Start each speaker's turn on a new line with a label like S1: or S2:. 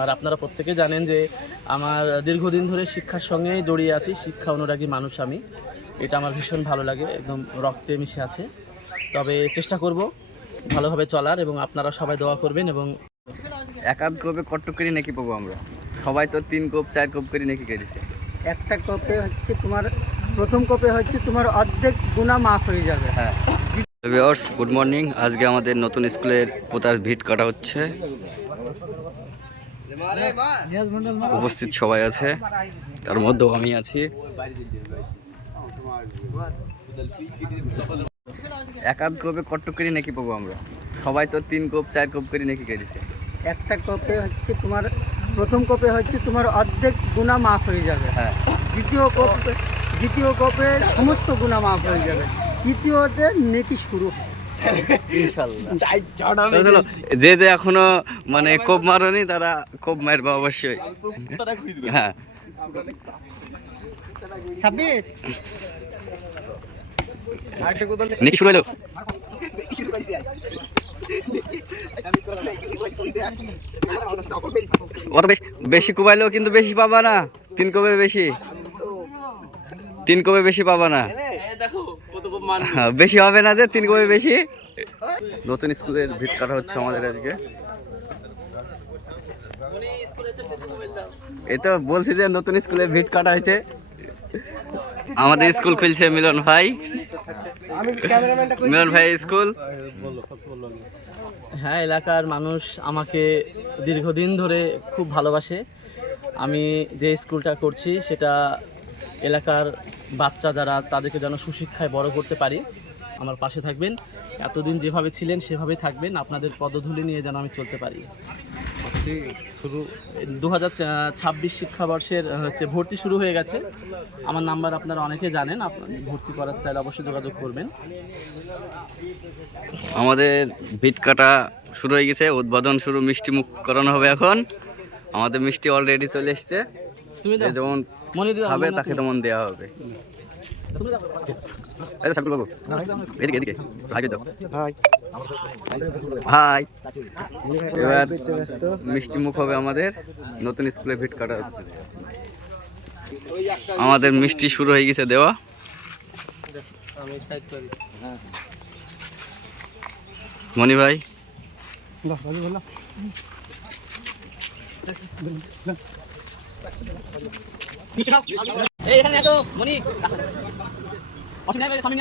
S1: আর আপনারা প্রত্যেকে জানেন যে আমার দীর্ঘদিন ধরে শিক্ষার সঙ্গে জড়িয়ে আছি শিক্ষা অনুরাগী মানুষ আমি। এটা আমার ভীষণ ভালো লাগে একদম রক্তে মিশে আছে। তবে চেষ্টা করব ভালোভাবে চলার এবং আপনারা সবাই দোয়া করবেন এবং
S2: এক আধ কোপে কট্টক করে নাকি পাবো আমরা? সবাই তো তিন কোপ চার কোপ করে নাকি করেছে
S3: একটা কপে হচ্ছে তোমার প্রথম কপে হচ্ছে তোমার অর্ধেক গুণা মাফ হয়ে যাবে।
S2: হ্যাঁ। Viewers good morning. আজকে আমাদের নতুন স্কুলের পোতার ভিট কাটা হচ্ছে। উপস্থিত সবাই আছে তার মধ্যেও আমি আছি। এক আধ কোপে কট্টক করে নাকি পাবো আমরা? সবাই তো তিন কোপ চার কোপ করে নাকি করেছে?
S3: একটা কপে হচ্ছে তোমার প্রথম কোপে হচ্ছে তোমার অর্ধেক গুণা মাফ হয়ে যাবে।
S2: হ্যাঁ।
S3: দ্বিতীয় কপে দ্বিতীয় কপে সমস্ত গুণা মাফ হয়ে যাবে। তৃতীয়তে নেকি শুরু হবে।
S2: যে যে এখনও মানে কোপ মারনি তারা কোপ মারবে অবশ্যই। হ্যাঁ।
S3: সাব্বির।
S2: শুরু হলো অত বেশি বেশি কুবাইলেও কিন্তু বেশি পাবা না। তিন কবে বেশি। তিন কবে বেশি পাবা না। হ্যাঁ, বেশি হবে না যে তিন কবে বেশি। নতুন স্কুলের ভিত কাটা হচ্ছে আমাদের আজকে। এই তো বলছি যে নতুন স্কুলে ভিট কাটা হয়েছে। আমাদের স্কুল খুলছে মিলন ভাই। মিলন ভাই স্কুল।
S1: হ্যাঁ এলাকার মানুষ আমাকে দীর্ঘদিন ধরে খুব ভালোবাসে। আমি যে স্কুলটা করছি সেটা এলাকার বাচ্চা যারা তাদেরকে যেন সুশিক্ষায় বড় করতে পারি। আমার পাশে থাকবেন। এতদিন যেভাবে ছিলেন সেভাবেই থাকবেন। আপনাদের পদধূলি নিয়ে যেন আমি চলতে পারি। শুরু দু হাজার ছাব্বিশ শিক্ষাবর্ষের হচ্ছে ভর্তি শুরু হয়ে গেছে। আমার নাম্বার আপনারা অনেকে জানেন। ভর্তি করার চাইলে অবশ্যই যোগাযোগ করবেন।
S2: আমাদের ভিট কাটা শুরু হয়ে গেছে। উদ্বোধন শুরু মিষ্টি মুখ করানো হবে এখন। আমাদের মিষ্টি অলরেডি চলে এসছে।
S1: তুমি
S2: যেমন
S1: মনে দিও
S2: খাবে তাকে তেমন দেওয়া হবে। বাবু এদিকে এদিকে। হাই এবার মিষ্টি মুখ হবে আমাদের নতুন স্কুলে ভিট কাটা আমাদের মিষ্টি শুরু হয়ে গেছে দেওয়া। মনি ভাই।
S1: এই এখানে আসো মনি অসুবিধা সামনে